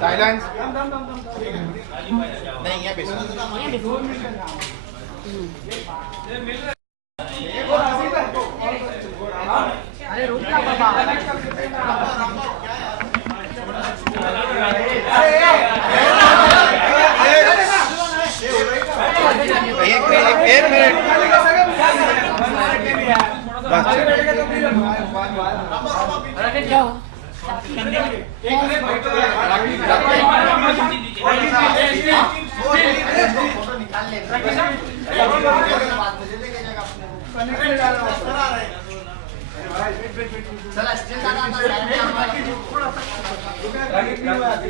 Silence. नहीं है अरे रुक जा बाबा। एक मिनट बस।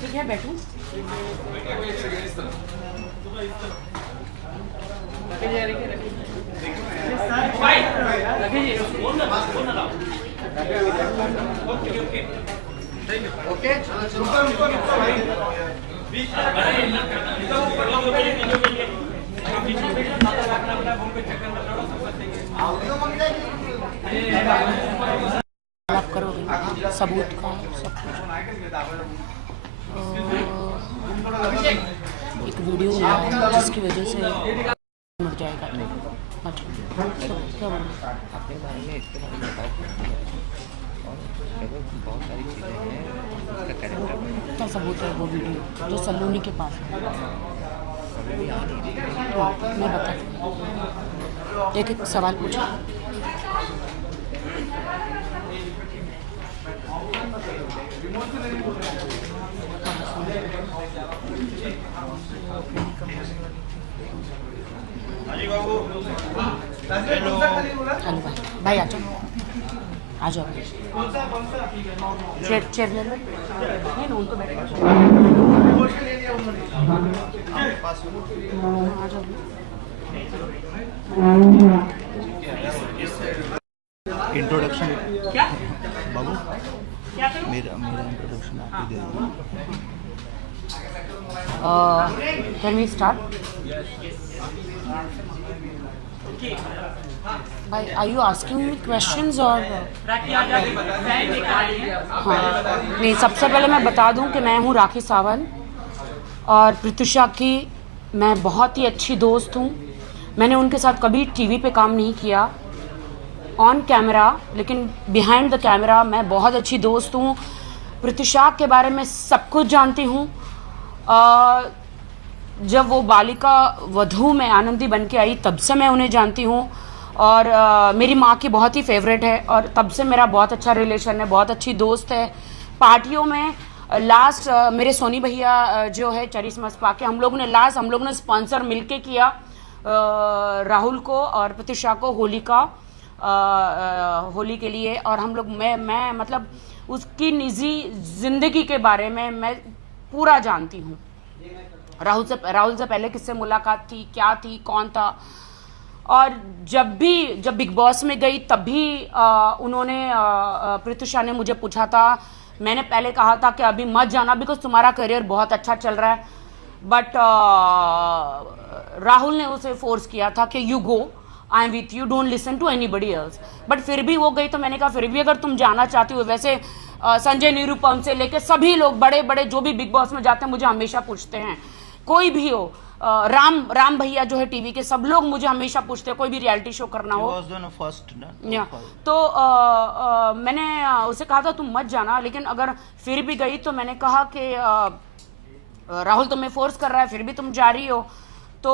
ठीक है बैठो। आप करोगे सबूत का सब कुछ। एक वीडियो है जिसकी वजह से मर जाएगा। अच्छा तो क्या बोलूं अपने बारे में, इसके बारे में बताओ। और बहुत सारी चीज़ें हैं, उसका कैरेक्टर क्या सबूत है वो वीडियो जो सलोनी के पास है? अभी आ नहीं रही। हाँ मैं बताती हूँ। एक एक सवाल पूछो। हेलो भाई आ जाओ आ जाओ। चेयर ले लो। नहीं ना उनको बैठो। आ जाओ। इंट्रोडक्शन बाबू, मेरा इंट्रोडक्शन आप ही दे दो। Can we start? भाई are you asking me questions और हाँ नहीं, सबसे पहले मैं बता दूं कि मैं हूं राखी सावंत और प्रत्युषा की मैं बहुत ही अच्छी दोस्त हूं। मैंने उनके साथ कभी टीवी पे काम नहीं किया ऑन कैमरा, लेकिन बिहाइंड द कैमरा मैं बहुत अच्छी दोस्त हूँ। प्रत्युषा के बारे में सब कुछ जानती हूँ। जब वो बालिका वधू में आनंदी बन के आई तब से मैं उन्हें जानती हूँ और मेरी माँ की बहुत ही फेवरेट है और तब से मेरा बहुत अच्छा रिलेशन है, बहुत अच्छी दोस्त है। पार्टियों में लास्ट मेरे सोनी भैया जो है चरिश्मा स्पा के, हम लोगों ने स्पॉन्सर मिलके किया राहुल को और प्रत्युषा को होली के लिए। और हम लोग मैं मतलब उसकी निजी जिंदगी के बारे में मैं पूरा जानती हूँ। राहुल से पहले किससे मुलाकात थी, क्या थी, कौन था। और जब बिग बॉस में गई तब भी उन्होंने प्रत्युषा ने मुझे पूछा था। मैंने पहले कहा था कि अभी मत जाना बिकॉज तुम्हारा करियर बहुत अच्छा चल रहा है, बट राहुल ने उसे फोर्स किया था कि you go, I am with you, don't listen to anybody else. But फिर भी वो गई तो मैंने कहा फिर भी अगर तुम जाना चाहती हो, वैसे संजय निरुपम से लेके सभी लोग बड़े बड़े जो भी बिग बॉस में जाते हैं मुझे हमेशा पूछते हैं, कोई भी हो, राम भैया जो है टीवी के, सब लोग मुझे हमेशा पूछते हैं कोई भी रियलिटी शो करना हो। तो मैंने उसे कहा था तुम मत जाना, लेकिन अगर फिर भी गई तो मैंने कहा कि राहुल तुम्हें फोर्स कर रहा है फिर भी तुम जा रही हो तो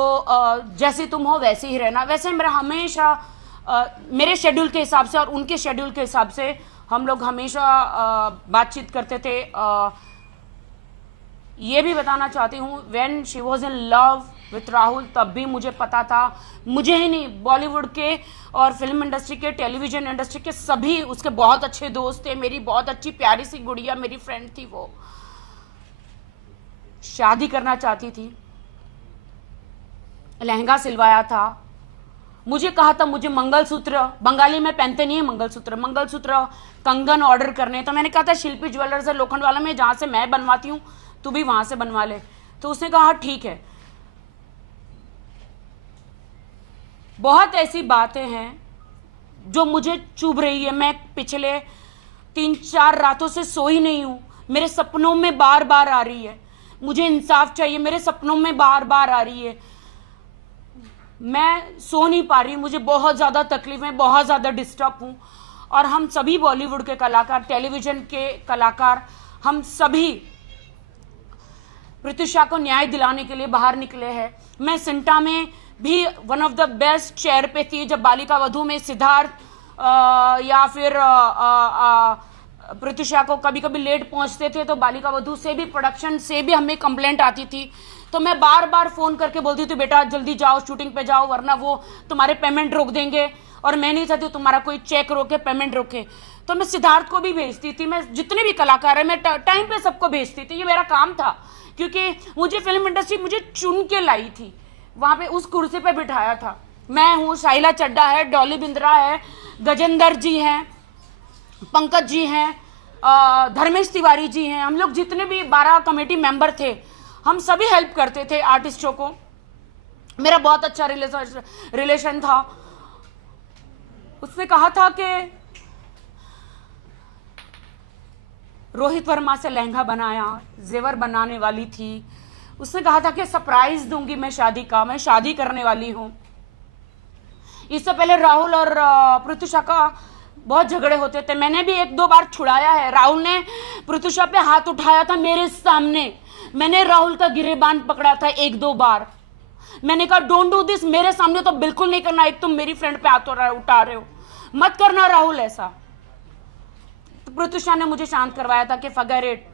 जैसे तुम हो वैसे ही रहना। वैसे मेरा हमेशा मेरे शेड्यूल के हिसाब से और उनके शेड्यूल के हिसाब से हम लोग हमेशा बातचीत करते थे। ये भी बताना चाहती हूँ, when she was in love with Rahul तब भी मुझे पता था, मुझे ही नहीं, बॉलीवुड के और फिल्म इंडस्ट्री के, टेलीविजन इंडस्ट्री के सभी उसके बहुत अच्छे दोस्त थे। मेरी बहुत अच्छी प्यारी सी गुड़िया मेरी फ्रेंड थी, वो शादी करना चाहती थी, लहंगा सिलवाया था, मुझे कहा था मुझे मंगलसूत्र, बंगाली में पहनते नहीं है मंगलसूत्र कंगन ऑर्डर करने। तो मैंने कहा था शिल्पी ज्वेलर्स है लोखंडवाला में, जहां से मैं बनवाती हूँ तू भी वहां से बनवा ले। तो उसने कहा ठीक है। बहुत ऐसी बातें हैं जो मुझे चुभ रही है। मैं पिछले 3-4 रातों से सोई नहीं हूं, मेरे सपनों में बार बार आ रही है, मुझे इंसाफ चाहिए, मेरे सपनों में बार बार आ रही है, मैं सो नहीं पा रही, मुझे बहुत ज़्यादा तकलीफ है, बहुत ज़्यादा डिस्टर्ब हूँ। और हम सभी बॉलीवुड के कलाकार, टेलीविज़न के कलाकार, हम सभी प्रत्युषा को न्याय दिलाने के लिए बाहर निकले हैं। मैं सिंटा में भी one of the best chair पे थी जब बालिका वधू में सिद्धार्थ या फिर प्रत्युषा को कभी कभी लेट पहुंचते थे तो बालिका वधू से भी, प्रोडक्शन से भी हमें कंप्लेंट आती थी। तो मैं बार बार फोन करके बोलती थी बेटा जल्दी जाओ, शूटिंग पे जाओ, वरना वो तुम्हारे पेमेंट रोक देंगे। और मैं नहीं चाहती तुम्हारा कोई चेक रोके, पेमेंट रोके। तो मैं सिद्धार्थ को भी भेजती थी, मैं जितने भी कलाकार हैं मैं टाइम पे सबको भेजती थी। ये मेरा काम था, क्योंकि मुझे फिल्म इंडस्ट्री मुझे चुन के लाई थी, वहां पे उस कुर्सी पे बिठाया था। मैं हूँ, शाइला चड्डा है, डॉली बिंद्रा है, गजेंद्र जी हैं, पंकज जी हैं, धर्मेश तिवारी जी हैं, हम लोग जितने भी 12 कमेटी मेंबर थे, हम सभी हेल्प करते थे आर्टिस्टों को। मेरा बहुत अच्छा रिलेशन था। उसने कहा था कि रोहित वर्मा से लहंगा बनाया, जेवर बनाने वाली थी। उसने कहा था कि सरप्राइज दूंगी मैं शादी का, मैं शादी करने वाली हूं। इससे पहले राहुल और प्रत्युषा का बहुत झगड़े होते थे, मैंने भी 1-2 बार छुड़ाया है। राहुल ने प्रत्युषा पे हाथ उठाया था मेरे सामने, मैंने राहुल का गिरेबान पकड़ा था 1-2 बार। मैंने कहा डोंट डू दिस, मेरे सामने तो बिल्कुल नहीं करना, एक तुम मेरी फ्रेंड पे हाथ उठा रहे हो, मत करना राहुल ऐसा। तो प्रत्युषा ने मुझे शांत करवाया था कि फॉरगेट इट,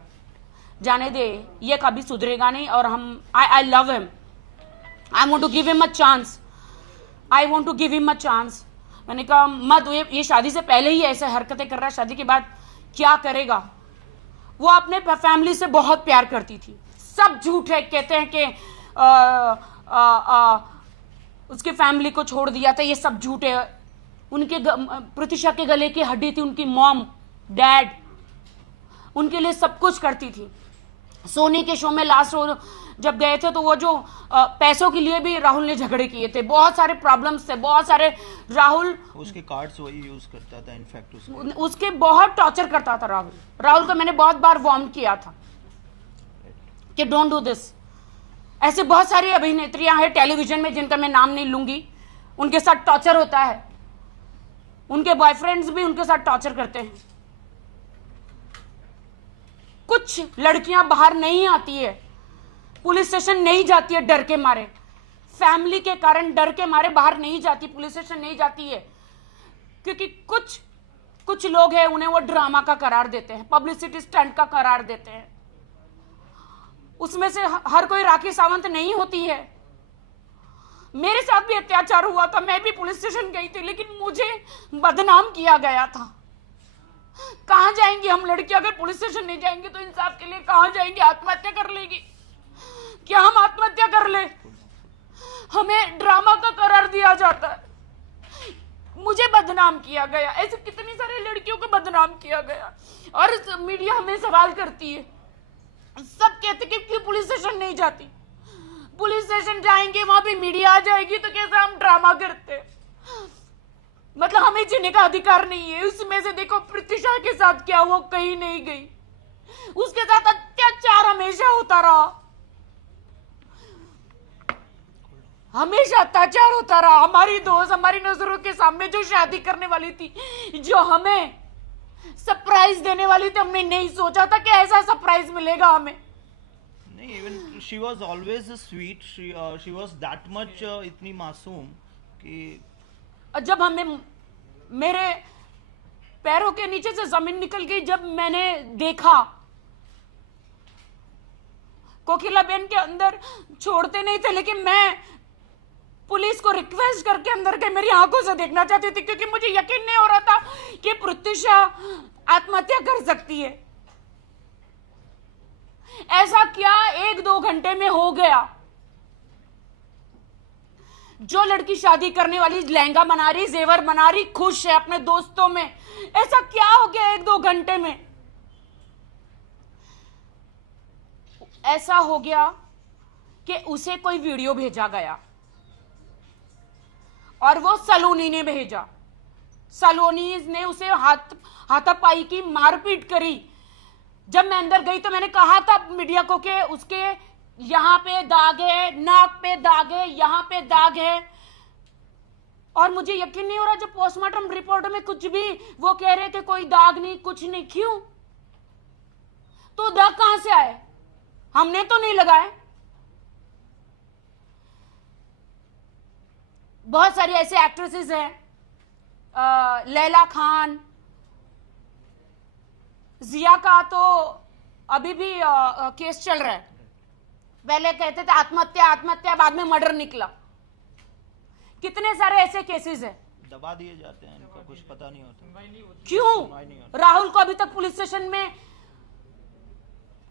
जाने दे, ये कभी सुधरेगा नहीं। और हम I love him, I want to give him a chance, I want to give him a chance. मैंने कहा मत, ये शादी से पहले ही ऐसे हरकतें कर रहा है, शादी के बाद क्या करेगा। वो अपने फैमिली से बहुत प्यार करती थी, सब झूठ है। कहते हैं कि उसके फैमिली को छोड़ दिया था, ये सब झूठ है। उनके प्रत्युषा के गले की हड्डी थी उनकी मॉम, डैड, उनके लिए सब कुछ करती थी। सोनी के शो में लास्ट शो जब गए थे तो वो जो पैसों के लिए भी राहुल ने झगड़े किए थे, बहुत सारे प्रॉब्लम्स थे, बहुत सारे। राहुल उसके कार्ड्स वही यूज करता था, इनफैक्ट उसके बहुत टॉर्चर करता था राहुल को मैंने बहुत बार वार्न किया था कि डोंट डू दिस। ऐसे बहुत सारी अभिनेत्रियां हैं टेलीविजन में जिनका मैं नाम नहीं लूंगी, उनके साथ टॉर्चर होता है, उनके बॉयफ्रेंड्स भी उनके साथ टॉर्चर करते हैं। कुछ लड़कियां बाहर नहीं आती है, पुलिस स्टेशन नहीं जाती है डर के मारे, फैमिली के कारण डर के मारे बाहर नहीं जाती, पुलिस स्टेशन नहीं जाती है, क्योंकि कुछ लोग हैं उन्हें वो ड्रामा का करार देते हैं, पब्लिसिटी स्टंट का करार देते हैं। उसमें से हर कोई राखी सावंत नहीं होती है। मेरे साथ भी अत्याचार हुआ था, मैं भी पुलिस स्टेशन गई थी, लेकिन मुझे बदनाम किया गया था। कहां जाएंगी हम लड़की, अगर पुलिस स्टेशन नहीं जाएंगे तो इंसाफ के लिए कहां जाएंगे? आत्महत्या कर लेगी क्या? हम आत्महत्या कर ले? हमें ड्रामा का करार दिया जाता है, मुझे बदनाम किया गया, ऐसे कितनी सारी लड़कियों को बदनाम किया गया। और मीडिया हमें सवाल करती है, सब कहते कि क्यों पुलिस स्टेशन नहीं जाती? पुलिस स्टेशन जाएंगे, वहां पे मीडिया आ जाएगी तो कैसे हम ड्रामा करते? मतलब हमें जीने का अधिकार नहीं है। उसमें से देखो प्रत्युषा के साथ क्या हुआ, कहीं नहीं गई, उसके साथ अत्याचार हमेशा होता रहा, हमेशा अत्याचार होता रहा। हमारी दोस्त हमारी नजरों के सामने जो शादी करने वाली थी, जो हमें सरप्राइज देने वाली थी, हमने नहीं सोचा था कि ऐसा सरप्राइज मिलेगा हमें। नहीं, even she was always sweet. She was that much इतनी मासूम कि और जब हमें मेरे पैरों के नीचे से जमीन निकल गई, जब मैंने देखा कोकिलाबेन के अंदर छोड़ते नहीं थे, लेकिन मैं पुलिस को रिक्वेस्ट करके अंदर के मेरी आंखों से देखना चाहती थी, क्योंकि मुझे यकीन नहीं हो रहा था कि प्रत्युषा आत्महत्या कर सकती है। ऐसा क्या 1-2 घंटे में हो गया? जो लड़की शादी करने वाली लहंगा बना रही, जेवर बना रही, खुश है अपने दोस्तों में, ऐसा क्या हो गया 1-2 घंटे में? ऐसा हो गया कि उसे कोई वीडियो भेजा गया और वो सलोनी ने भेजा। सलोनी ने उसे हाथापाई की, मारपीट करी। जब मैं अंदर गई तो मैंने कहा था मीडिया को कि उसके यहां पे दाग है, नाक पे दाग है, यहां पे दाग है, और मुझे यकीन नहीं हो रहा जब पोस्टमार्टम रिपोर्ट में कुछ भी वो कह रहे कि कोई दाग नहीं, कुछ नहीं। क्यों? तो दाग कहां से आए? हमने तो नहीं लगाए। बहुत सारी ऐसे एक्ट्रेसेस हैं, लैला खान, जिया का तो अभी भी केस चल रहा है। पहले कहते थे आत्महत्या आत्महत्या, बाद में मर्डर निकला। कितने सारे ऐसे केसेस हैं, दबा दिए जाते हैं, इनका कुछ पता नहीं होता। क्यों राहुल को अभी तक पुलिस स्टेशन में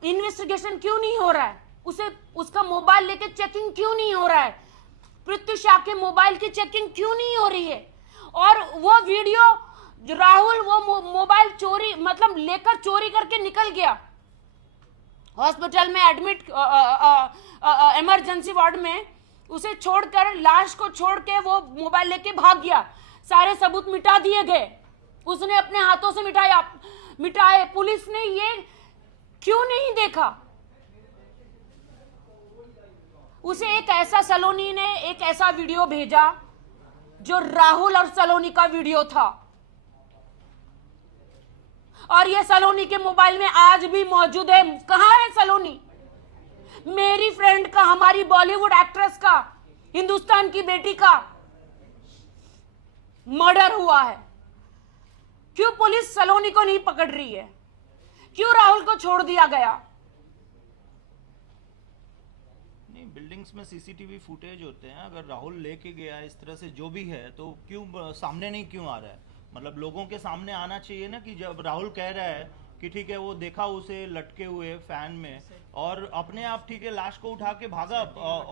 इन्वेस्टिगेशन क्यों नहीं हो रहा है? उसे उसका मोबाइल लेके चेकिंग क्यों नहीं हो रहा है? प्रत्युषा के मोबाइल की चेकिंग क्यों नहीं हो रही है? और वो वीडियो राहुल वो मोबाइल चोरी मतलब लेकर चोरी करके निकल गया, हॉस्पिटल में एडमिट इमरजेंसी वार्ड में उसे छोड़कर, लाश को छोड़ के वो मोबाइल लेके भाग गया। सारे सबूत मिटा दिए गए, उसने अपने हाथों से मिटाए। पुलिस ने ये क्यों नहीं देखा? उसे एक ऐसा, सलोनी ने एक ऐसा वीडियो भेजा जो राहुल और सलोनी का वीडियो था, और ये सलोनी के मोबाइल में आज भी मौजूद है। कहां है सलोनी? मेरी फ्रेंड का, हमारी बॉलीवुड एक्ट्रेस का, हिंदुस्तान की बेटी का मर्डर हुआ है। क्यों पुलिस सलोनी को नहीं पकड़ रही है? क्यों राहुल को छोड़ दिया गया? नहीं, बिल्डिंग्स में सीसीटीवी फुटेज होते हैं। अगर राहुल लेके गया इस तरह से जो भी है, तो क्यों सामने नहीं क्यों आ रहा है? मतलब लोगों के सामने आना चाहिए ना, कि जब राहुल कह रहा है कि ठीक है वो देखा उसे लटके हुए फैन में, और अपने आप ठीक है लाश को उठा के भागा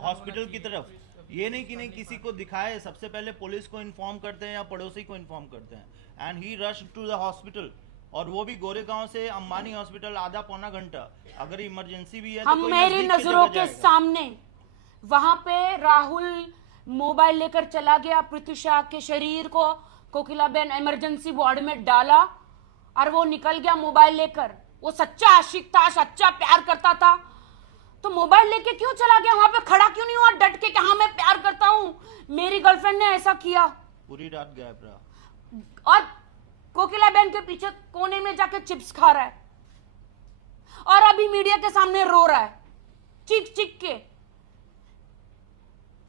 हॉस्पिटल की तरफ। ये नहीं कि नहीं किसी को दिखाए, सबसे पहले पुलिस को इन्फॉर्म करते हैं या पड़ोसी को इन्फॉर्म करते हैं, and he rush to the hospital, और वो भी गोरेगांव से अंबानी हॉस्पिटल आधा पौना घंटा। अगर इमरजेंसी भी है तो कोई मेरी नजदीक की नजरों जगह के जाएगा। सामने वहां पे राहुल मोबाइल लेकर चला गया, प्रत्युषा के शरीर को कोकिलाबेन इमरजेंसी वार्ड में डाला और वो निकल गया मोबाइल लेकर। वो सच्चा आशिक था, सच्चा प्यार करता था, तो मोबाइल लेके क्यों चला गया? वहां पे खड़ा क्यों नहीं हुआ डट के कि हाँ मैं प्यार करता हूं, मेरी गर्लफ्रेंड ने ऐसा किया? पूरी रात गायब रहा। और कोकिलाबेन के पीछे कोने में जाके चिप्स खा रहा है, और अभी मीडिया के सामने रो रहा है चीख चीख के।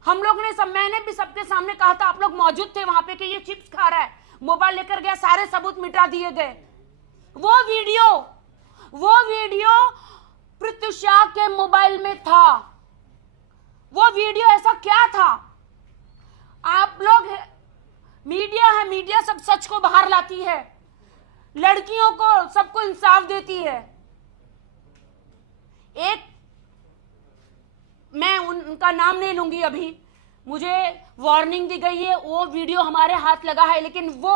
हम लोग ने मैंने भी सबके सामने कहा था, आप लोग मौजूद थे वहां पे, कि ये चिप्स खा रहा है, मोबाइल लेकर गया, सारे सबूत मिटा दिए गए। वो वीडियो प्रत्युषा के मोबाइल में था। वो वीडियो ऐसा क्या था? आप लोग, मीडिया है, मीडिया सब सच को बाहर लाती है, लड़कियों को सबको इंसाफ देती है। एक, मैं उनका नाम नहीं लूंगी अभी, मुझे वार्निंग दी गई है, वो वीडियो हमारे हाथ लगा है, लेकिन वो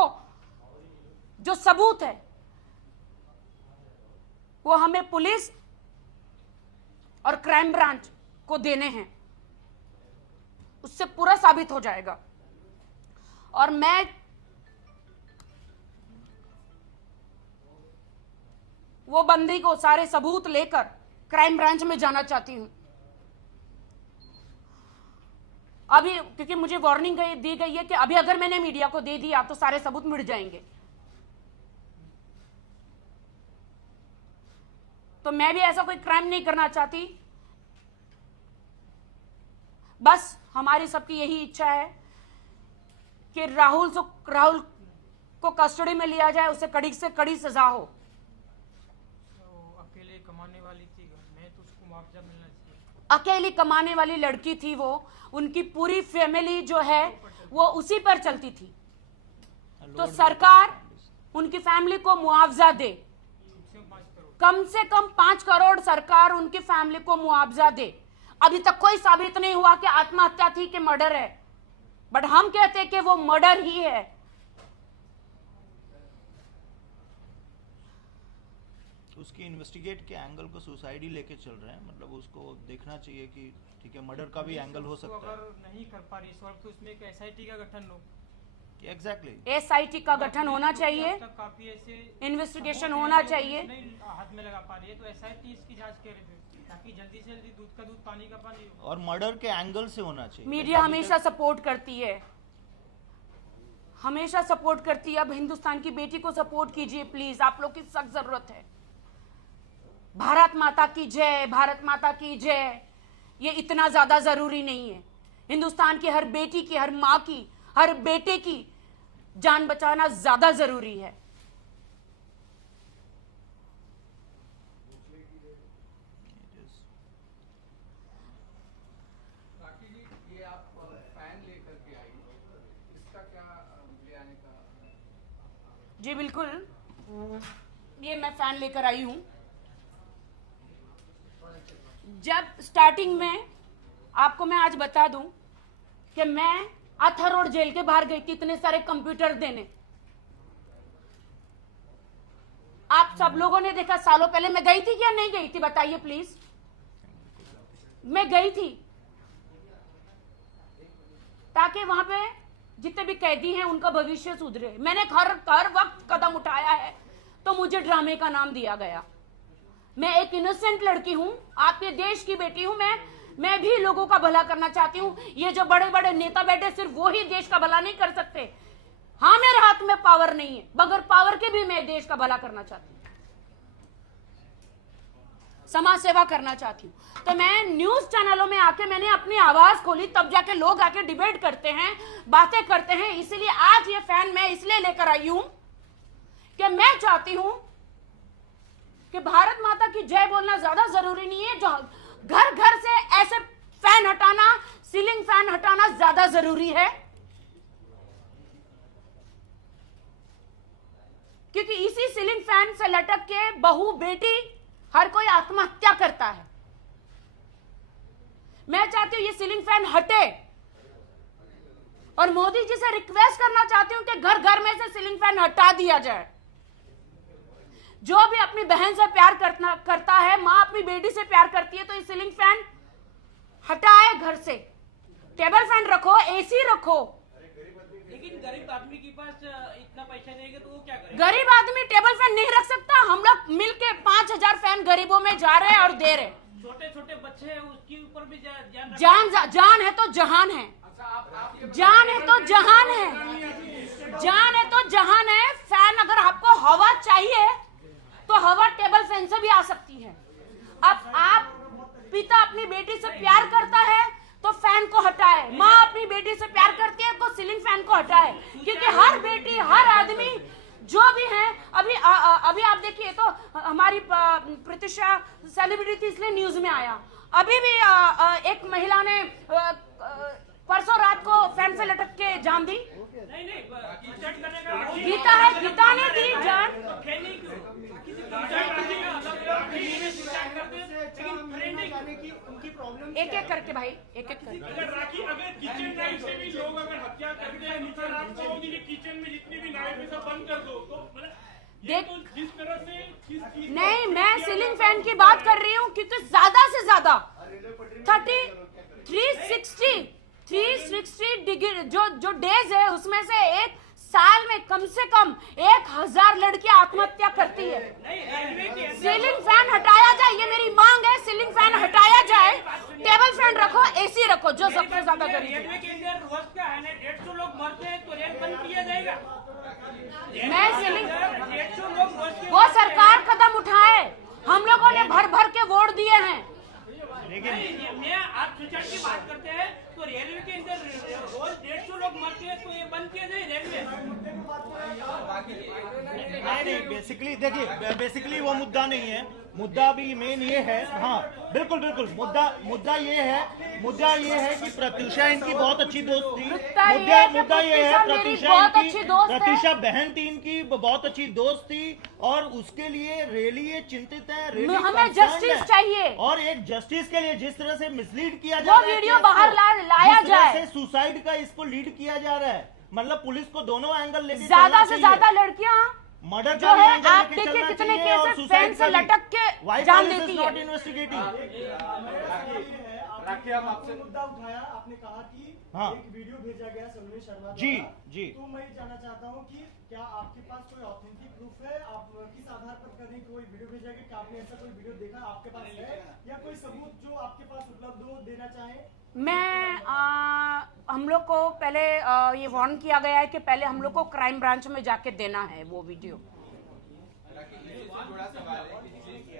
जो सबूत है वो हमें पुलिस और क्राइम ब्रांच को देने हैं, उससे पूरा साबित हो जाएगा। और मैं वो बंदी को सारे सबूत लेकर क्राइम ब्रांच में जाना चाहती हूं अभी, क्योंकि मुझे वार्निंग दी गई है कि अभी अगर मैंने मीडिया को दे दिया तो सारे सबूत मिट जाएंगे। तो मैं भी ऐसा कोई क्राइम नहीं करना चाहती बस हमारी सबकी यही इच्छा है कि राहुल को कस्टडी में लिया जाए, उसे कड़ी से कड़ी सजा हो। अकेले कमाने वाली थी घर में, तो उसको मुआवजा मिलना चाहिए। अकेली कमाने वाली लड़की थी वो, उनकी पूरी फैमिली जो है वो उसी पर चलती थी। तो सरकार उनकी फैमिली को मुआवजा दे, कम से कम 5 करोड़ सरकार उनकी फैमिली को मुआवजा दे। अभी तक कोई साबित नहीं हुआ कि आत्महत्या थी कि मर्डर है, बट हम कहते हैं कि वो मर्डर ही है। उसकी इन्वेस्टिगेट के एंगल को सुसाइड ही लेके चल रहे हैं, मतलब उसको देखना चाहिए कि ठीक है मर्डर का भी एंगल हो सकता है। अगर नहीं कर पा रही इस वक्त तो उसमें एक एसआईटी का गठन हो। एग्जैक्टली, एसआईटी का गठन होना चाहिए, काफी ऐसे इन्वेस्टिगेशन होना चाहिए। नहीं हाथ में लगा पा रही है तो एसआईटी इसकी जांच करे ताकि जल्दी से जल्दी दूध का दूध पानी का पानी हो। और मर्डर के एंगल से होना चाहिए। मीडिया हमेशा सपोर्ट करती है, हमेशा सपोर्ट करती है। अब हिंदुस्तान की बेटी को सपोर्ट कीजिए प्लीज, आप लोग की सख्त जरूरत है। भारत माता की जय, भारत माता की जय, ये इतना ज्यादा जरूरी नहीं है। हिंदुस्तान की हर बेटी की, हर माँ की, हर बेटे की जान बचाना ज्यादा जरूरी है। ये आप फैन लेकर के आई, इसका क्या ले आने का? जी बिल्कुल, ये मैं फैन लेकर आई हूं। जब स्टार्टिंग में आपको मैं आज बता दूं कि मैं आथर रोड जेल के बाहर गई थी इतने सारे कंप्यूटर देने। आप सब लोगों ने देखा, सालों पहले मैं गई थी या नहीं गई थी, बताइए प्लीज। मैं गई थी ताकि वहां पे जितने भी कैदी हैं उनका भविष्य सुधरे। मैंने हर वक्त कदम उठाया है तो मुझे ड्रामे का नाम दिया गया। मैं एक इनोसेंट लड़की हूं, आपके देश की बेटी हूं। मैं भी लोगों का भला करना चाहती हूं। ये जो बड़े बड़े नेता बैठे सिर्फ वो ही देश का भला नहीं कर सकते। हाँ, मेरे हाथ में पावर नहीं है, बगैर पावर के भी मैं देश का भला करना चाहती हूँ, समाज सेवा करना चाहती हूँ। तो मैं न्यूज चैनलों में आके मैंने अपनी आवाज खोली, तब जाके लोग आके डिबेट करते हैं, बातें करते हैं। इसीलिए आज ये फैन मैं इसलिए लेकर आई हूं कि मैं चाहती हूं कि भारत माता की जय बोलना ज्यादा जरूरी नहीं है, जो घर घर से ऐसे फैन हटाना, सीलिंग फैन हटाना ज्यादा जरूरी है। क्योंकि इसी सीलिंग फैन से लटक के बहू बेटी हर कोई आत्महत्या करता है। मैं चाहती हूं ये सीलिंग फैन हटे और मोदी जी से रिक्वेस्ट करना चाहती हूं कि घर घर में से सीलिंग फैन हटा दिया जाए। जो भी अपनी बहन से प्यार करता है, मां अपनी बेटी से प्यार करती है, तो ये सीलिंग फैन हटाए घर से। टेबल फैन रखो, एसी रखो। लेकिन गरीब आदमी के पास इतना पैसा नहीं है तो वो क्या करे? गरीब आदमी टेबल फैन नहीं रख सकता। हम लोग मिलके 5000 फैन गरीबों में जा रहे हैं और दे रहे। छोटे छोटे बच्चे हैं उसके ऊपर भी जान है तो जहान है, जान है तो जहान है, जान है तो जहान है। फैन अगर आपको हवा चाहिए तो हवा टेबल फैन से भी आ सकती है। अब आप पिता अपनी बेटी से प्यार करता है तो फैन को हटाए, माँ अपनी बेटी से प्यार करती है तो सीलिंग फैन को हटाए। क्योंकि हर बेटी, हर आदमी जो भी है, अभी आप देखिए तो हमारी प्रतिष्ठा सेलिब्रिटी थी इसलिए न्यूज में आया। अभी भी एक महिला ने परसों रात को फैन से लटक के जान दी। गीता है, गीता ने दी जान। एक एक करके भाई, एक एक करके। अगर किचन नाइफ से भी लोग अगर हत्या करते हैं, किचन में जितनी भी नाइफ है सब बंद कर दो, तो देख तो जिस तरह से नहीं, मैं सीलिंग फैन की बात कर रही हूँ क्योंकि ज्यादा से ज्यादा 360 डिग्री जो डेज है उसमें से एक साल में कम से कम 1000 लड़कियां आत्महत्या करती है। सीलिंग फैन हटाया जाए, ये मेरी मांग है। सीलिंग फैन हटाया जाए, टेबल फैन रखो, एसी रखो, जो सबसे ज्यादा गरीब है। रोज का है ना 150 लोग मरते हैं तो रेल बंद किया जाएगा। मैं सीलिंग 150 लोग रोज के, वो सरकार कदम उठाए, हम लोगों ने भर भर के वोट दिए हैं। मैं आप सुसाइड की बात करते हैं रेलवे के अंदर रोज 150 लोग मरते हैं, तो ये बंद किया जाए रेलवे। नहीं, बेसिकली देखिए, बेसिकली वो मुद्दा नहीं है। मुद्दा भी मेन ये है, हाँ बिल्कुल बिल्कुल, मुद्दा ये है कि प्रत्युषा इनकी बहुत अच्छी दोस्त थी। मुद्दा ये है प्रत्युषा बहन थी इनकी, बहुत अच्छी दोस्त थी, और उसके लिए रेली ये चिंतित है। रेली हमें जस्टिस चाहिए, और एक जस्टिस के लिए जिस तरह से मिसलीड किया जा रहा है, वीडियो बाहर लाया जाए, सुसाइड का इसको लीड किया जा रहा है। मतलब पुलिस को दोनों एंगल लेके ज्यादा से ज्यादा लड़कियां मर्डर जो है, आप देखिए कितने केसेस फैन से लटक के जान देती है। राखी, हम आपसे मुद्दा उठाया, आपने कहा कि हाँ। एक वीडियो भेजा गया सलोनी शर्मा जी द्वारा। जी, तो मैं ये जानना चाहता हूँ कि क्या आपके पास कोई ऑथेंटिक प्रूफ है? आप किस आधार पर कर रहे हैं कि कोई वीडियो भेजा गया? क्या आपने ऐसा कोई वीडियो देखा, आपके पास है, या कोई सबूत जो आपके पास उपलब्ध हो देना चाहे? हम लोग को पहले ये वार्न किया गया है कि पहले हम लोग को क्राइम ब्रांच में जाके देना है वो वीडियो। जुड़ा सवाल है कि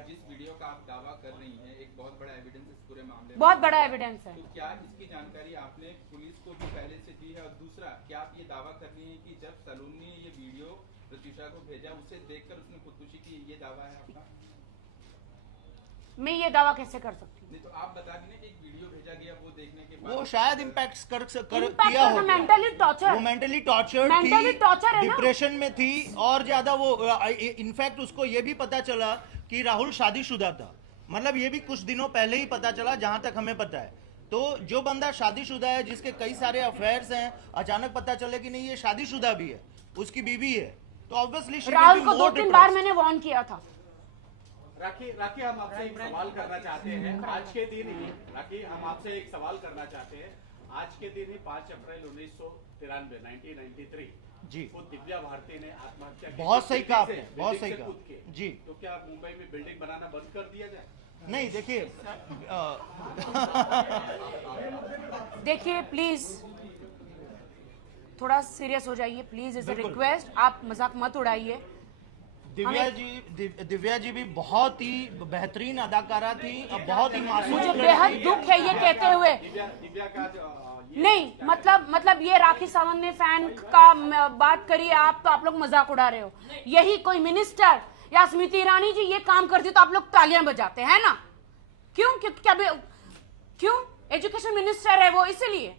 जिस वीडियो का आप दावा कर रही हैं, एक बहुत बड़ा एविडेंस इस पूरे मामले में, बहुत बड़ा एविडेंस है। तो क्या इसकी जानकारी आपने पुलिस को भी पहले से दी है? और दूसरा, क्या आप ये दावा कर रही हैं कि जब सलून ने ये वीडियो प्रत्युषा को भेजा, उसे देखकर उसने खुदकुशी की, ये दावा है आपका? मैं ये दावा कैसे कर सकती हूँ? नहीं तो आप बता दीजिए, एक वीडियो भेजा गया, वो देखने के बाद वो शायद इम्पैक्ट किया हो, मेंटली टॉर्चर, वो मेंटली टॉर्चर थी, डिप्रेशन में थी, और ज्यादा वो इनफैक्ट उसको ये भी पता चला कि राहुल शादीशुदा था। मतलब ये भी कुछ दिनों पहले ही पता चला, जहां तक हमें पता है। तो जो बंदा शादीशुदा है, जिसके कई सारे अफेयर्स हैं, अचानक पता चले कि नहीं ये शादीशुदा भी है, उसकी बीवी है, तो ऑब्वियसली राहुल को 2-3 बार मैंने वार्न किया था। राखी, हम आपसे एक सवाल करना चाहते हैं। आज के दिन ही राखी, हम आपसे एक सवाल करना चाहते हैं। आज के दिन ही 5 अप्रैल 1993 जी, वो दिव्या भारती ने आत्महत्या की। बहुत सही कहा आपने, बहुत सही कहा जी। तो क्या मुंबई में बिल्डिंग बनाना बंद कर दिया जाए? नहीं, देखिए प्लीज थोड़ा सीरियस हो जाइए प्लीज, इज अ रिक्वेस्ट, आप मजाक मत उड़ाइए। दिव्या जी भी बहुत ही बेहतरीन अदाकारा थी, बहुत ही मासूम। मुझे बेहद दुख है ये कहते हुए। दिव्या का नहीं, मतलब ये राखी सावंत ने फैन का बात करी, आप तो आप लोग मजाक उड़ा रहे हो। यही कोई मिनिस्टर या स्मृति ईरानी जी ये काम करती तो आप लोग तालियां बजाते हैं ना? क्यों एजुकेशन मिनिस्टर है वो, इसीलिए।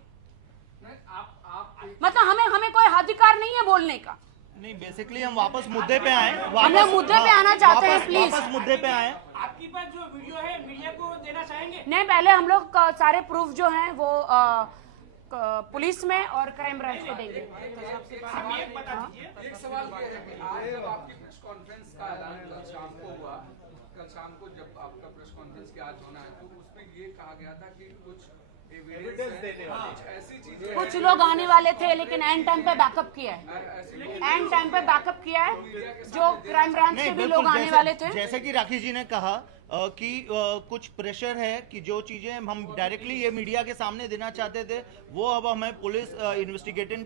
मतलब हमें कोई अधिकार नहीं है बोलने का। नहीं, बेसिकली हम वापस मुद्दे पे आए, हम मुद्दे पे आना चाहते हैं, प्लीज वापस मुद्दे पे आए। आपके पास जो वीडियो है मीडिया को देना चाहेंगे? नहीं, पहले हम लोग सारे प्रूफ जो हैं वो पुलिस में और क्राइम ब्रांच को देंगे। एक सवाल ये है कि आज जब आपकी प्रेस कॉन्फ्रेंस का ऐलान कल शाम को हुआ, कल शाम को जब आपका प्रेस कॉन्फ्रेंस की आज होना है, तो उसमें ये कहा गया था कि कुछ एविडेंस देने वाले ऐसी चीजें, कुछ लोग आने वाले थे लेकिन एंड टाइम पे बैकअप किया है, एंड टाइम पे बैकअप किया है। जो क्राइम ब्रांच के भी लोग आने वाले थे, जैसे कि राखी जी ने कहा कि कुछ प्रेशर है कि जो चीजें हम डायरेक्टली ये मीडिया के सामने देना चाहते थे वो अब हमें पुलिस इन्वेस्टिगेटिंग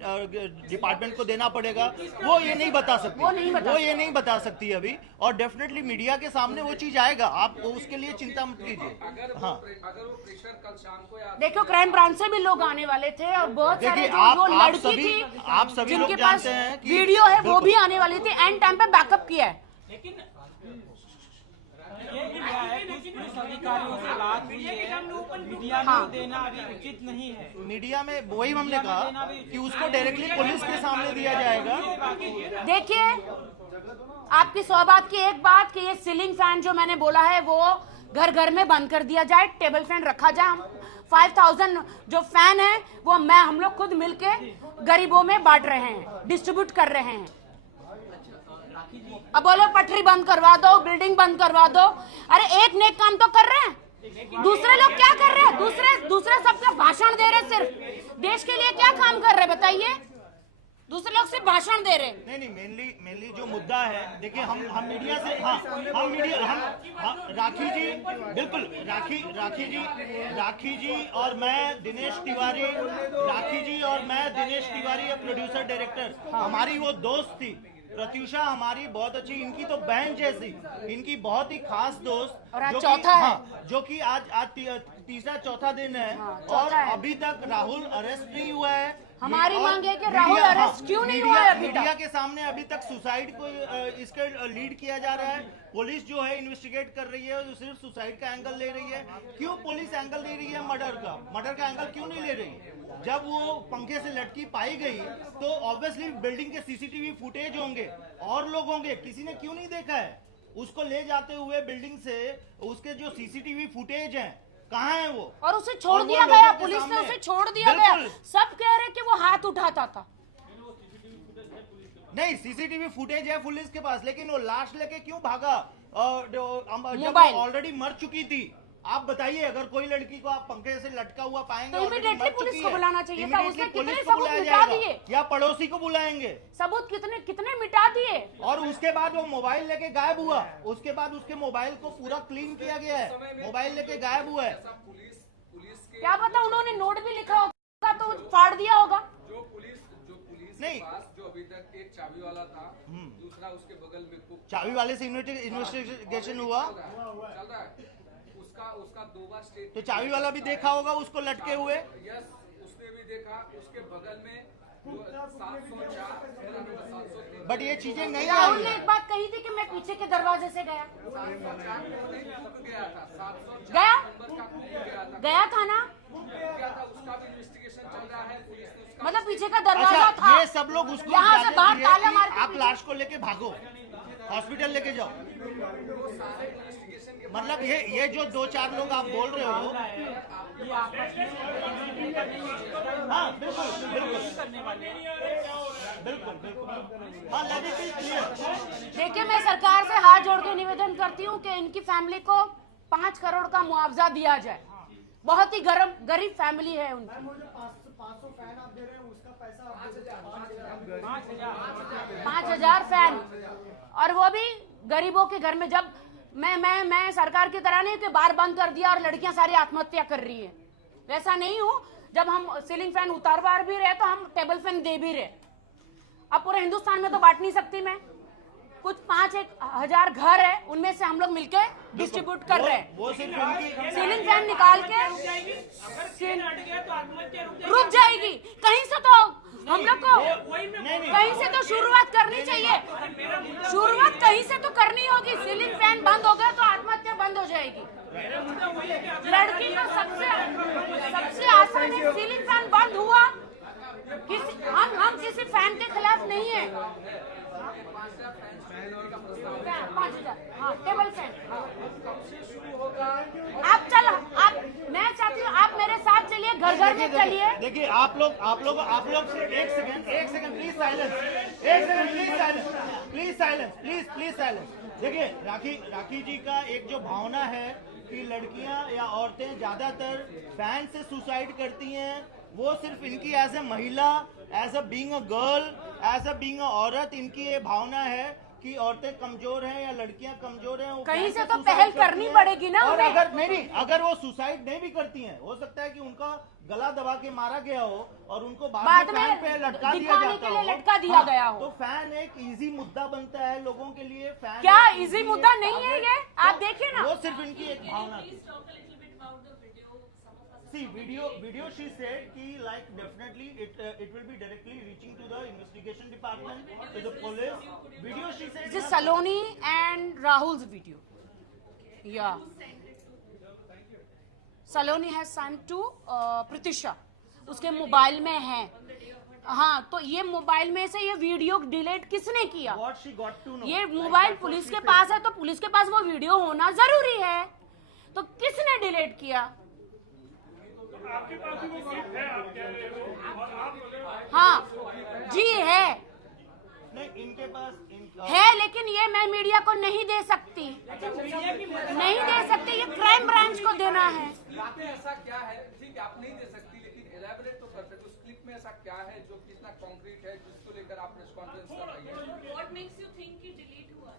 डिपार्टमेंट को देना पड़ेगा। वो ये नहीं बता सकती, वो ये नहीं बता सकती अभी, और डेफिनेटली मीडिया के सामने वो चीज आएगा, आप उसके लिए चिंता मत कीजिए। हाँ, अगर वो प्रेशर कल शाम को या देखो क्राइम ब्रांच से भी लोग आने वाले थे और बहुत सारे जो लड़की थी आप सभी जिनके लोग पास जानते हैं कि वीडियो है वो भी आने वाली थी, एंड टाइम पे बैकअप किया है। लेकिन ये भी है कुछ पुलिस अधिकारियों से बात हुई है, मीडिया में देना अभी उचित नहीं है। मीडिया में वही हमने कहा कि उसको डायरेक्टली पुलिस के सामने दिया जाएगा। देखिए, आपकी 100 बात की एक बात कि ये सीलिंग फैन जो मैंने बोला है वो घर घर में बंद कर दिया जाए, टेबल फैन रखा जाए। हम 5000 जो फैन है वो हम लोग खुद मिलके गरीबों में बांट रहे हैं, डिस्ट्रीब्यूट कर रहे हैं। अब बोलो पटरी बंद करवा दो, बिल्डिंग बंद करवा दो, अरे एक नेक काम तो कर रहे हैं। दूसरे लोग क्या कर रहे हैं? दूसरे सबसे भाषण दे रहे हैं, सिर्फ देश के लिए क्या काम कर रहे हैं बताइए? दूसरे लोग सिर्फ भाषण दे रहे हैं। नहीं, मेनली जो मुद्दा है, देखिए हम मीडिया से, हम राखी जी, बिल्कुल राखी जी और मैं दिनेश तिवारी, प्रोड्यूसर डायरेक्टर, हमारी वो दोस्त थी प्रत्युषा, हमारी बहुत अच्छी, इनकी तो बहन जैसी, इनकी बहुत ही खास दोस्त, और आज जो चौथा है। जो कि आज तीसरा चौथा दिन है हाँ, और चौथा है। अभी तक राहुल अरेस्ट नहीं हुआ है। हमारी और मांग है कि राहुल अरेस्ट क्यों नहीं हुआ है अभी मीडिया तक? के सामने अभी तक सुसाइड को इसके लीड किया जा रहा है। पुलिस जो है इन्वेस्टिगेट कर रही है, जो सिर्फ सुसाइड का एंगल ले रही है। क्यों पुलिस एंगल ले रही है मर्डर का एंगल क्यों नहीं ले रही? जब वो पंखे से लटकी पाई गई तो ऑब्वियसली बिल्डिंग के सीसीटीवी फुटेज होंगे और लोग होंगे, किसी ने क्यों नहीं देखा है? उसको ले जाते हुए बिल्डिंग से उसके जो सीसीटीवी फुटेज हैं कहाँ है वो? और उसे छोड़ वो दिया लोगों गया, के पुलिस ने सामने। उसे छोड़ दिया गया। बिल्कुल। सब कह रहे कि वो हाथ उठाता था। नहीं, सीसीटीवी फुटेज है पुलिस के पास, लेकिन वो लाश लेके क्यों भागा? जब मोबाइल। ऑलरेडी मर चुकी थी। आप बताइए, अगर कोई लड़की को आप पंखे से लटका हुआ पाएंगे, तो already immediately मर पुलिस चुकी को है, बुलाना चाहिए था। उसने immediately कितने पुलिस को सबूत बुलाया मिटा जाएगा दिए? या पड़ोसी को बुलाएंगे। सबूत कितने मिटा दिए। और उसके बाद वो मोबाइल लेके गायब हुआ। उसके बाद उसके मोबाइल को पूरा क्लीन किया गया है, मोबाइल लेके गायब हुआ है। पुलिस के क्या पता उन्होंने नोट भी लिखा होगा तो फाड़ दिया होगा। जो पुलिस नहीं। के पास जो अभी तक एक चाबी वाला था, दूसरा उसके बगल में कुक चाबी वाले से इन्वेस्टिगेशन हुआ, चल रहा है। उसका 2 बार स्टेट तो चाबी वाला भी देखा होगा उसको लटके हुए। यस, उसने भी देखा। उसके बगल में जो 704 703 बट ये चीजें नहीं राहुल आई ने है। एक बात कही थी कि मैं पीछे के दरवाजे से गया। 704 नहीं कुक गया था, 704 गया? नंबर का कुक गया था। गया था ना? क्या था उसका भी इन्वेस्टिगेशन चल रहा है। पुलिस ने उसका मतलब पीछे का दरवाजा अच्छा, था। ये सब लोग उसको यहाँ से इजाजत बाहर दी है ताला कि मार के आप लाश को लेके भागो, हॉस्पिटल लेके जाओ। इन्वेस्टिगेशन के मतलब ये जो 2-4 लोग आप बोल रहे हो, ये आपस में हाँ बिल्कुल हाँ, let it be clear। देखिए, मैं सरकार से हाथ जोड़ के निवेदन करती हूँ कि इनकी फैमिली को 5 करोड़ का मुआवजा दिया जाए। बहुत ही गरीब फैमिली है उनकी। मैम, वो जो 500 फैन आप दे रहे हैं उसका पैसा आप दे दीजिए। 5,000 फैन, और वो भी गरीबों के घर में। जब मैं सरकार की तरह नहीं कि बार बंद कर दिया और लड़कियां सारी आत्महत्या कर रही है, वैसा नहीं हूं। जब हम सीलिंग फैन उतार भी रहे तो हम टेबल फैन दे भी रहे। अब पूरे हिंदुस्तान में तो बांट नहीं सकती मैं। कुछ 5,000 घर है, उनमें से हम लोग मिलके डिस्ट्रीब्यूट कर रहे हैं। वो सिर्फ उनकी सीलिंग फैन निकाल के रुक जाएगी। कहीं से तो हम लोग को कहीं से तो शुरुआत करनी चाहिए। शुरुआत कहीं से तो करनी होगी। सीलिंग फैन बंद हो गया तो आत्महत्या बंद हो जाएगी। लड़की को सबसे आसान है। सीलिंग फैन बंद हुआ, हम किसी फैन के खिलाफ नहीं है। 5,000, हाँ, टेबल फैन। मैं चाहती हूँ आप मेरे साथ चलिए, घर घर में चलिए। देखिए, आप लोग एक सेकंड प्लीज साइलेंस। देखिए, राखी जी का एक जो भावना है कि लड़कियां या औरतें ज्यादातर फैन से सुसाइड करती हैं, वो सिर्फ इनकी एज ए महिला, as a being a girl, as a being a औरत, इनकी ये भावना है कि औरतें कमजोर हैं या लड़कियां कमजोर हैं। वो कहीं फैन से तो सुसाइड पहल करती करनी हैं। पड़ेगी ना और हमें। अगर वो सुसाइड नहीं भी करती हैं, हो सकता है कि उनका गला दबा के मारा गया हो और उनको बाद बाद में में फैन पे लटका दिया दिखाने जाता के लिए हो। लटका दिया गया हो। तो फैन एक इजी मुद्दा बनता है लोगों के लिए। फैन क्या एक इजी easy मुद्दा एक नहीं है target। ये? आप तो देखिए ना। वो सिर्फ इनकी एक भावना थी। See, video she said कि like definitely it will be directly reaching to the investigation department, to the police. Video she said This is Saloni and Rahul's video. Yeah. Saloni has sent to Pratisha. उसके mobile में है। हाँ, तो ये mobile में से ये video delete किसने किया? what she got to know. ये मोबाइल पुलिस के पास है तो पुलिस के पास वो वीडियो होना जरूरी है। तो किसने डिलीट किया? आपके पास भी वो क्लिप है, आप कह रहे हो, और आप बोल रहे हो हाँ जी है नहीं, इनके पास है, लेकिन ये मैं मीडिया को नहीं दे सकती। नहीं दे सकती, ये क्राइम ब्रांच को देना है। आपने ऐसा क्या है, ठीक है आप नहीं दे सकती, लेकिन एलैबोरेट तो कर सकते। उस क्लिप में ऐसा क्या है जो कितना कॉन्क्रीट है जिसको लेकर आप प्रेस कॉन्फ्रेंस कर रही है? What makes you think कि delete हुआ?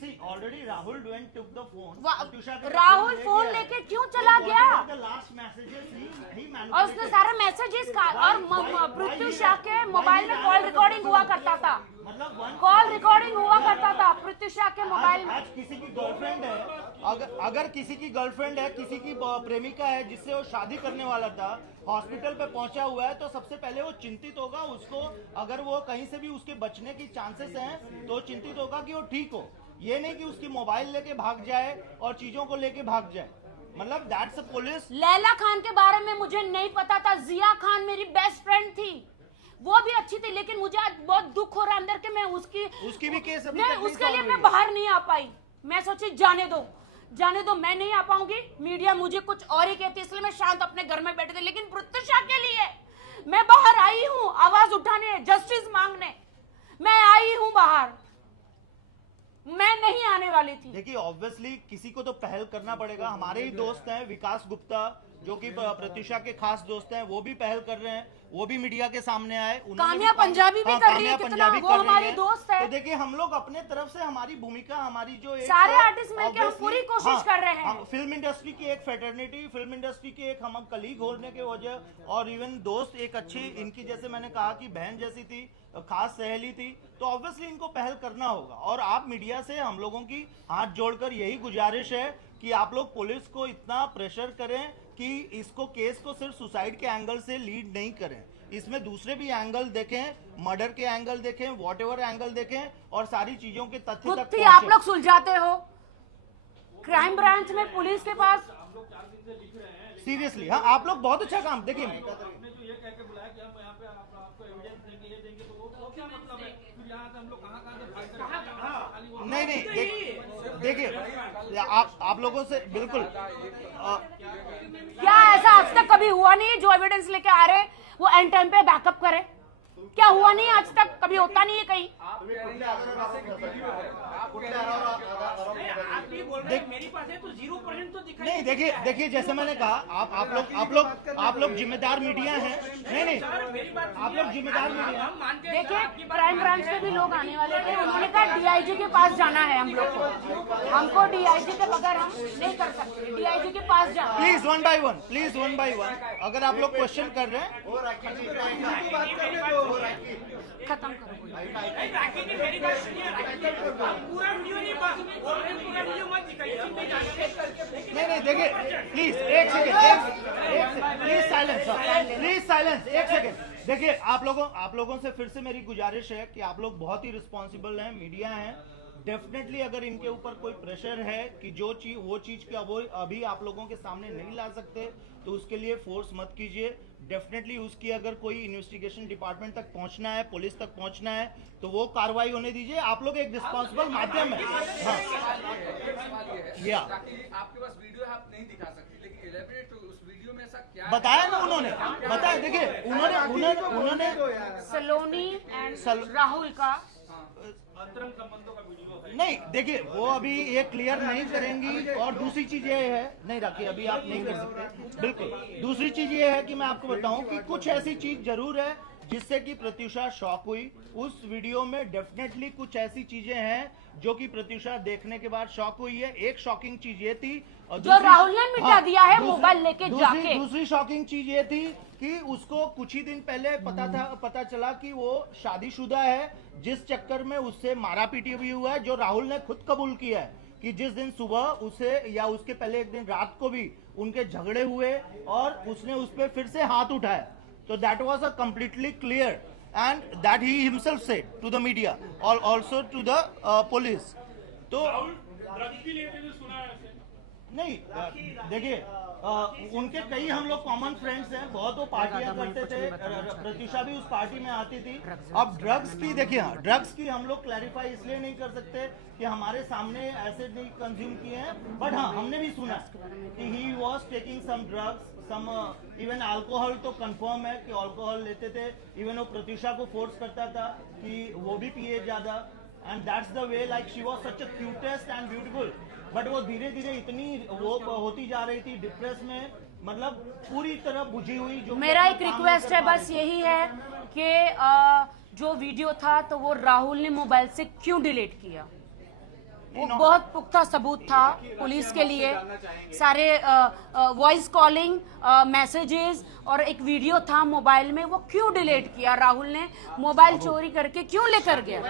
See, already Rahul went took the phone. Pratyusha के राहुल ले फोन गया है। लेके क्यों चला गया? The last messages he और उसने manipulated. सारे मैसेजेस का, और प्रत्युषा के मोबाइल में कॉल रिकॉर्डिंग हुआ करता था। मतलब कॉल रिकॉर्डिंग हुआ करता था प्रत्युषा के मोबाइल में। आज किसी की गर्लफ्रेंड है, अगर किसी की गर्लफ्रेंड है, किसी की प्रेमिका है जिससे वो शादी करने वाला था, हॉस्पिटल पे पहुंचा हुआ है, तो सबसे पहले वो चिंतित होगा। उसको अगर वो कहीं से भी उसके बचने की चांसेस हैं तो चिंतित होगा कि वो ठीक हो। ये नहीं कि उसकी मोबाइल लेके भाग जाए और चीजों को लेके भाग जाए। मतलब that's a police. Laila Khan के बारे में मुझे नहीं पता था। जिया खान मेरी बेस्ट फ्रेंड थी, वो भी अच्छी थी, लेकिन मुझे आज बहुत दुख हो रहा है अंदर के मैं उसकी भी केस अभी मैं तक नहीं उसके लिए solve मैं हुई है। बाहर नहीं आ पाई। मैं सोची जाने दो, मैं नहीं आ पाऊंगी। मीडिया मुझे कुछ और ही कहती, इसलिए मैं शांत अपने घर में बैठे थे। लेकिन प्रत्युषा के लिए मैं बाहर आई हूँ, आवाज उठाने, जस्टिस मांगने मैं आई हूँ बाहर। मैं नहीं आने वाली थी। देखिए ऑब्वियसली किसी को तो पहल करना पड़ेगा। हमारे ही दोस्त हैं विकास गुप्ता, जो कि प्रत्युषा के खास दोस्त हैं, वो भी पहल कर रहे हैं, वो भी मीडिया के सामने आए। काम्या पंजाबी भी कर रही है, कितना वो हमारी दोस्त है। तो देखिए हम लोग अपने तरफ से हमारी भूमिका, हमारी जो एक सारे आर्टिस्ट मिलकर हम पूरी कोशिश कर रहे हैं। फिल्म इंडस्ट्री की एक फेटर्निटी, फिल्म इंडस्ट्री के एक हम कलीग होने के वजह और इवन दोस्त, एक अच्छी इनकी जैसे मैंने कहा कि बहन जैसी थी, खास सहेली थी, तो ऑब्वियसली इनको पहल करना होगा। और आप मीडिया से हम लोगों की हाथ जोड़कर यही गुजारिश है कि आप लोग पुलिस को इतना प्रेशर करें कि इसको केस को सिर्फ सुसाइड के एंगल से लीड नहीं करें, इसमें दूसरे भी एंगल देखें, मर्डर के एंगल देखें, व्हाटएवर एंगल देखें और सारी चीजों के तथ्य तक खुद आप लोग सुलझाते हो। क्राइम ब्रांच में पुलिस के पास सीरियसली, हाँ आप लोग बहुत अच्छा काम। देखिए नहीं देखिए आप लोगों से बिल्कुल क्या ऐसा आज तक कभी हुआ नहीं है जो एविडेंस लेके आ रहे हैं वो एंड टाइम पे बैकअप करे? क्या हुआ नहीं आज तक? कभी होता नहीं है कहीं। मेरी पास है तो 0% तो दिखाई नहीं। देखिए जैसे मैंने कहा आप लोग जिम्मेदार मीडिया हैं। नहीं आप लोग जिम्मेदार मीडिया। देखिए क्राइम ब्रांच के भी लोग आने वाले थे, उन्होंने कहा डीआईजी के पास जाना है हम लोग को। हमको डीआईजी के बगैर हम नहीं कर सकते, डीआईजी के पास जाना। प्लीज वन बाय वन अगर आप लोग क्वेश्चन कर रहे हैं। खत्म करो। पूरा वीडियो नहीं, पूरा वीडियो मत दिखाइए। नहीं देखिए प्लीज एक सेकेंड प्लीज साइलेंस एक सेकेंड। देखिए आप लोगों से फिर से मेरी गुजारिश है कि आप लोग बहुत ही रिस्पॉन्सिबल हैं, मीडिया हैं। डेफिनेटली अगर इनके ऊपर कोई प्रेशर है कि वो चीज क्या वो अभी आप लोगों के सामने नहीं ला सकते, तो उसके लिए फोर्स मत कीजिए। डेफिनेटली उसकी अगर कोई इन्वेस्टिगेशन डिपार्टमेंट तक पहुंचना है, पुलिस तक पहुंचना है, तो वो कार्रवाई होने दीजिए। आप लोग एक रिस्पॉन्सिबल माध्यम है। आपके पास वीडियो है, आप नहीं दिखा सकते, लेकिन एलैबोरेट उस वीडियो में ऐसा क्या बताया ना उन्होंने, बताया। देखिए उन्होंने सलोनी एंड राहुल का अंतरंग संबंधों का वीडियो है। नहीं देखिए वो अभी ये क्लियर नहीं करेंगी। और दूसरी चीज ये है, नहीं रखिए अभी आप नहीं कर सकते बिल्कुल। दूसरी चीज ये है कि मैं आपको बताऊं कि कुछ ऐसी चीज जरूर है जिससे कि प्रत्युषा शॉक हुई। उस वीडियो में डेफिनेटली कुछ ऐसी चीजें हैं जो कि प्रत्युषा देखने के बाद शॉक हुई है। एक शॉकिंग चीज ये थी जो राहुल ने मिटा दिया है मोबाइल लेके जाके। दूसरी शॉकिंग चीज ये थी कि उसको कुछ ही दिन पहले पता चला कि वो शादीशुदा है, जिस चक्कर में उससे मारा पीटी भी हुआ है, जो राहुल ने खुद कबूल किया है कि जिस दिन सुबह उसे या उसके पहले एक दिन रात को भी उनके झगड़े हुए और उसने उस पर फिर से हाथ उठाया। तो that was a completely clear and that he himself said to the media or also to the police. तो ड्रग्स भी लेते थे सुना है ऐसे? नहीं देखिए उनके कई हम लोग कॉमन फ्रेंड्स हैं, बहुत वो पार्टियां करते थे। प्रत्युषा भी उस पार्टी में आती थी। अब ड्रग्स की देखिए, ड्रग्स की हम लोग क्लैरिफाई इसलिए नहीं कर सकते कि हमारे सामने एसिड नहीं कंज्यूम किए हैं, बट हाँ हमने भी सुना कि he was taking some drugs, some even alcohol तो कंफर्म है कि अल्कोहल लेते थे। इवन वो प्रत्युषा को फोर्स करता था कि वो भी पिए ज्यादा। And that's the way, like she was such a cutest and beautiful, but वो धीरे धीरे इतनी वो होती जा रही थी डिप्रेस में, मतलब पूरी तरह बुझी हुई। जो मेरा एक रिक्वेस्ट है बस यही है कि जो वीडियो था तो वो राहुल ने मोबाइल से क्यों डिलीट किया? बहुत पुख्ता सबूत था पुलिस के लिए, सारे वॉइस कॉलिंग, मैसेजेस और एक वीडियो था मोबाइल में, वो क्यों डिलीट किया राहुल ने? मोबाइल चोरी करके क्यों लेकर गया?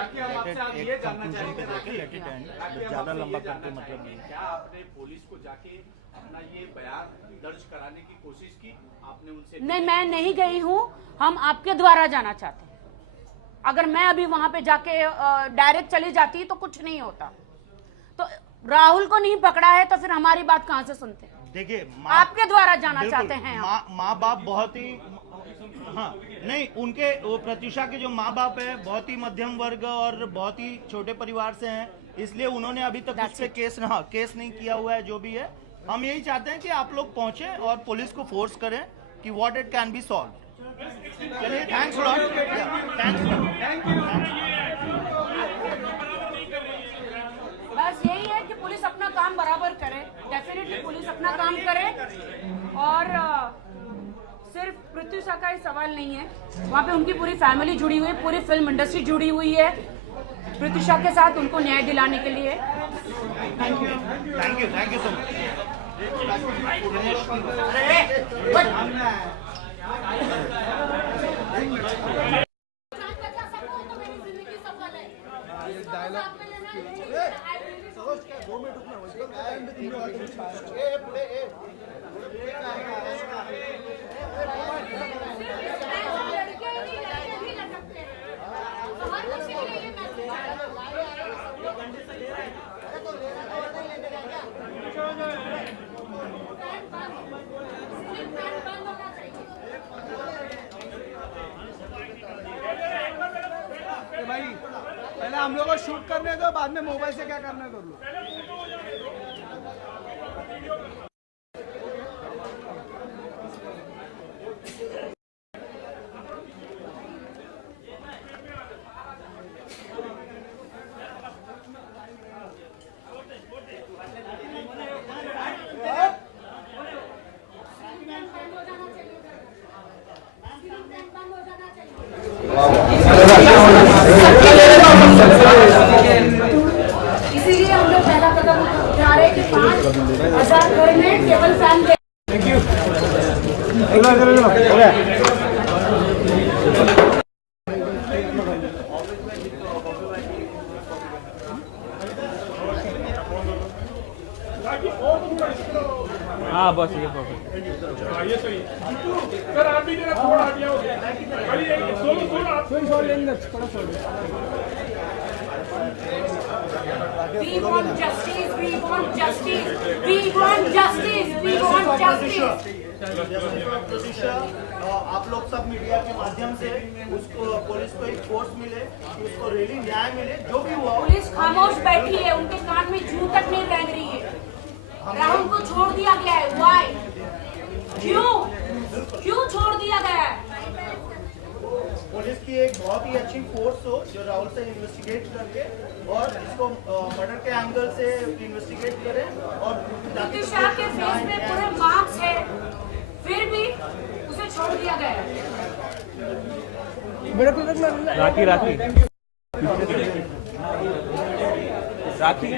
ज्यादा लंबा करके मतलब नहीं। क्या आपने पुलिस को जाके अपना ये बयान दर्ज कराने की कोशिश की? आपने उनसे? नहीं, मैं नहीं गई हूँ, हम आपके द्वारा जाना चाहते हैं। अगर मैं अभी वहां पे जाके डायरेक्ट चली जाती तो कुछ नहीं होता। तो राहुल को नहीं पकड़ा है तो फिर हमारी बात कहां से सुनते हैं? देखिए, आपके द्वारा जाना चाहते हैं। माँ बाप बहुत ही, हाँ नहीं, उनके वो प्रत्युषा के जो माँ बाप है बहुत ही मध्यम वर्ग और बहुत ही छोटे परिवार से हैं, इसलिए उन्होंने अभी तक उस पे केस नहीं किया हुआ है। जो भी है, हम यही चाहते हैं कि आप लोग पहुंचे और पुलिस को फोर्स करें कि what it can be solve. चलिए, थैंक्स लॉट, थैंक्स। बस यही है कि पुलिस अपना काम बराबर करे, डेफिनेटली पुलिस अपना काम करे। और सिर्फ प्रत्युषा का ही सवाल नहीं है, वहाँ पे उनकी पूरी फैमिली जुड़ी हुई है, पूरी फिल्म इंडस्ट्री जुड़ी हुई है प्रत्युषा के साथ, उनको न्याय दिलाने के लिए। Thank you, thank you, thank you so much. भाई पहले हम लोग को शूट करने दो, बाद में मोबाइल से क्या करना कर लो। इसीलिए हम लोग पहला कदम उठा रहे हैं कि 5,000 घर में केबल फैन दे। हाँ बस ये ये सही सर, आप भी जरा थोड़ा हटिया हो गया खाली सोल लेंगे थोड़ा soul. We want justice, we want justice, we want justice, we want justice. Pratyusha, आप लोग सब मीडिया के माध्यम से उसको, पुलिस को एक फोर्स मिले, उसको रियली न्याय मिले, जो भी हुआ। पुलिस खामोश बैठी है, उनके कान में जूं तक नहीं रेंग रही है। राहुल को छोड़ दिया गया है, व्हाई? क्यों छोड़ दिया गया है? पुलिस की एक बहुत ही अच्छी फोर्स हो जो राहुल से इन्वेस्टिगेट करके और इसको मर्डर के एंगल से इन्वेस्टिगेट करे। और प्रत्युषा के फेस में पूरे मार्क्स है, फिर भी उसे छोड़ दिया गया है। राखी